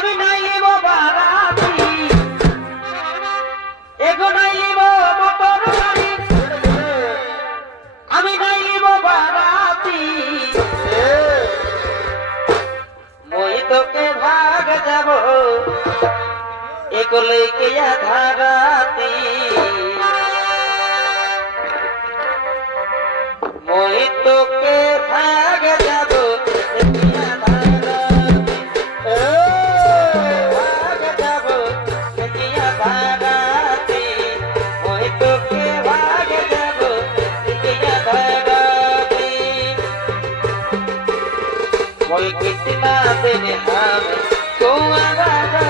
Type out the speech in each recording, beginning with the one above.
আমি নাই বারাতি। এগো নাইব মটর গাড়ি আমি নাইব বারাতি। মই তোকে ভাগ যাব। এগো লইকে ধারাতি মই তোমার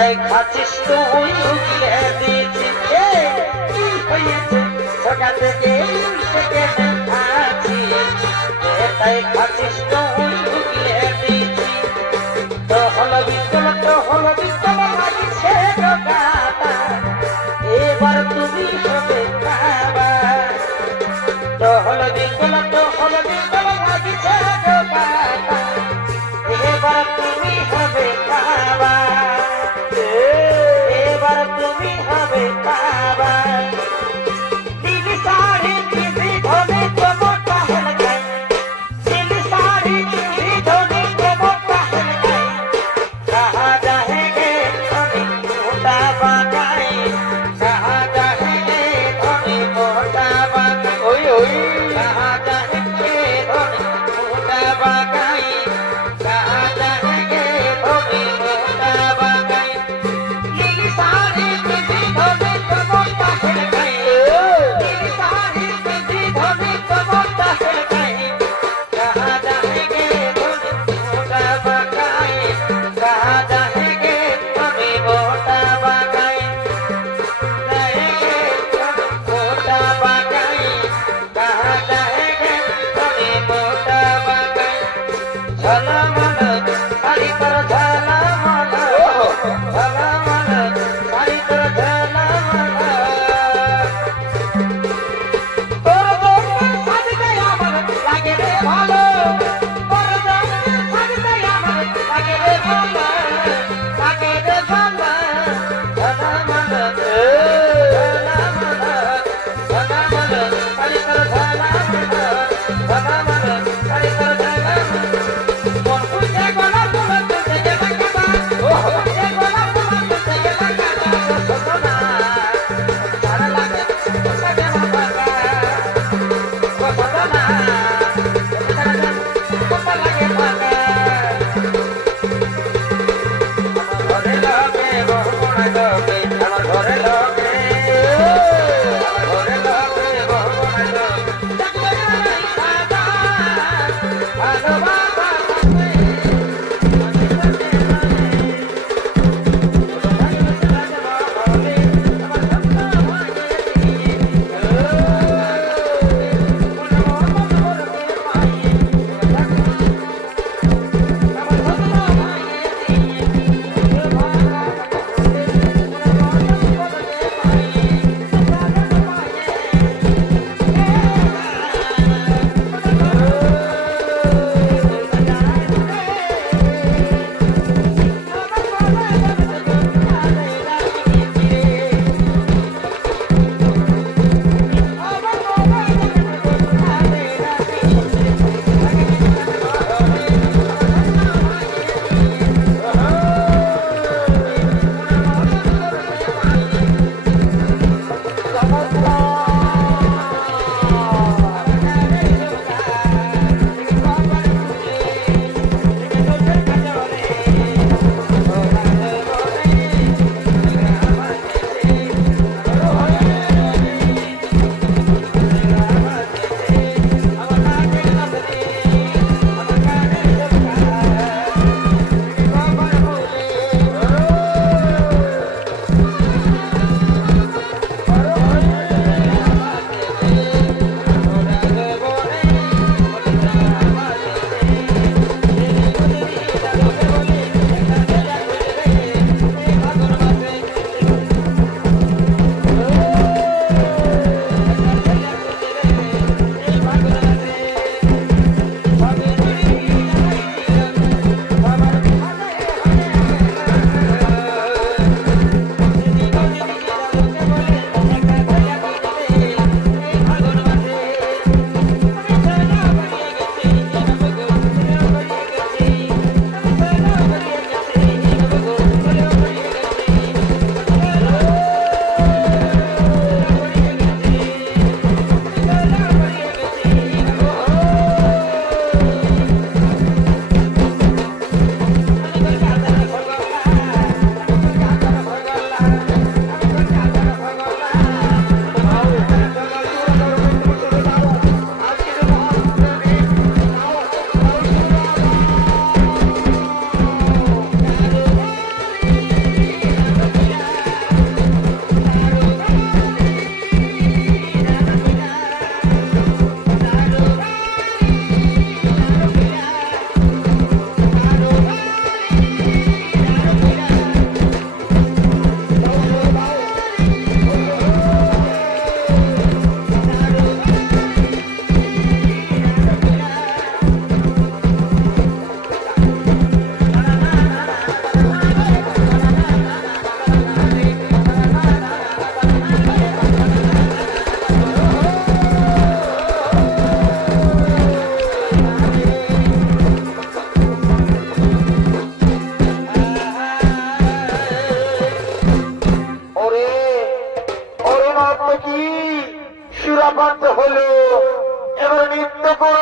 তাই খাচ্ছিস তো ওই উঠিয়ে দিয়েছি কি হয়েছে? সকাল থেকে থেকে আছি তাই খাচ্ছিস তো ওই উঠিয়ে দিয়েছি। তো হলো বিক্রম তো হলো বিক্রম লাগিছে এবার তুমি হবে বাবা তো হলো বিক্রম তো হলো বিক্রম লাগিছে এবার তুমি হবে বাবা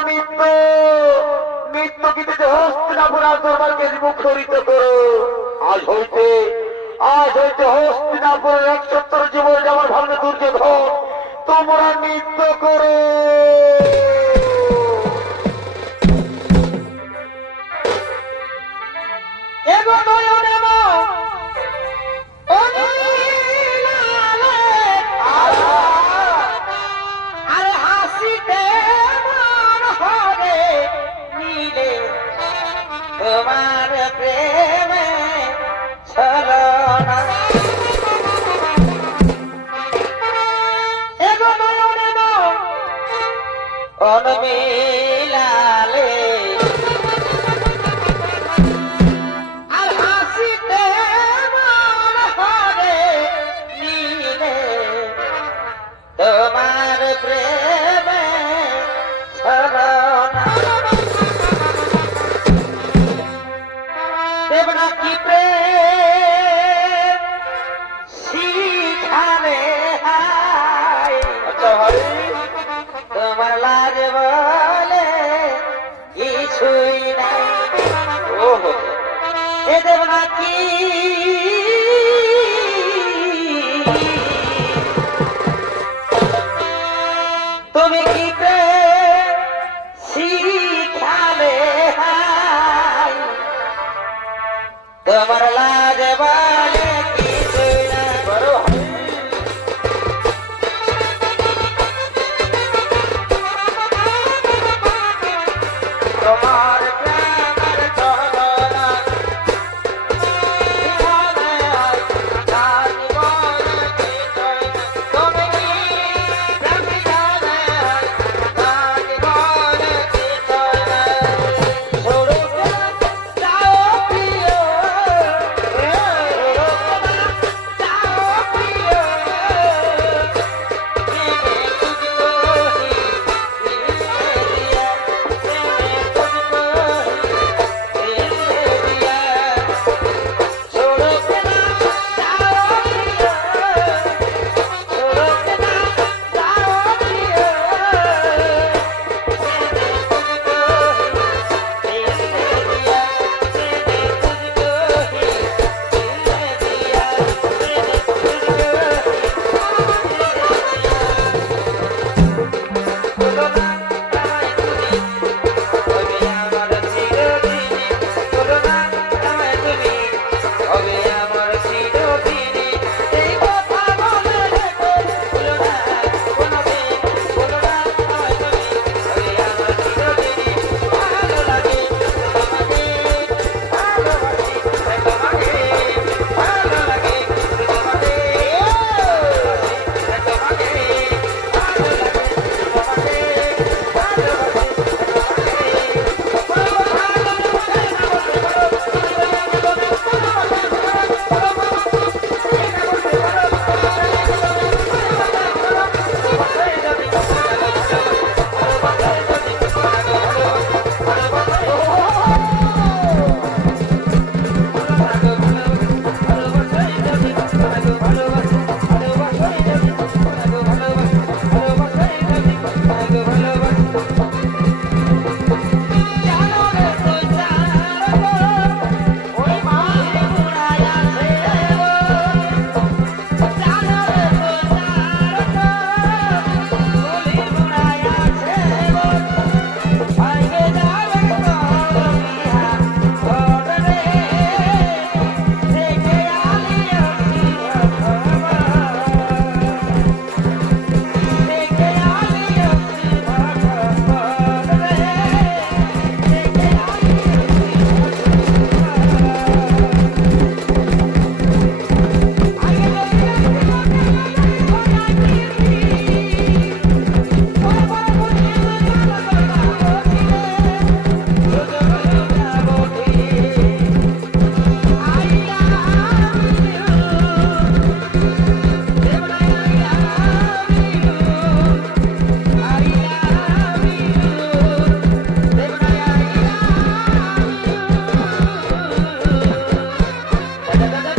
নিত্য নিত্য গীতে হস্তিনাপুরা দরবারকে মুখরিত করো। আজ হইতে আজ হইতে হস্তিনাপুরের একসত্তর জীবন যেমন ভাবনা দুর্যোধন, তোমরা নৃত্য করো। তোমার প্রেমে তুমি কি শিখালে তোমার লাজ বলে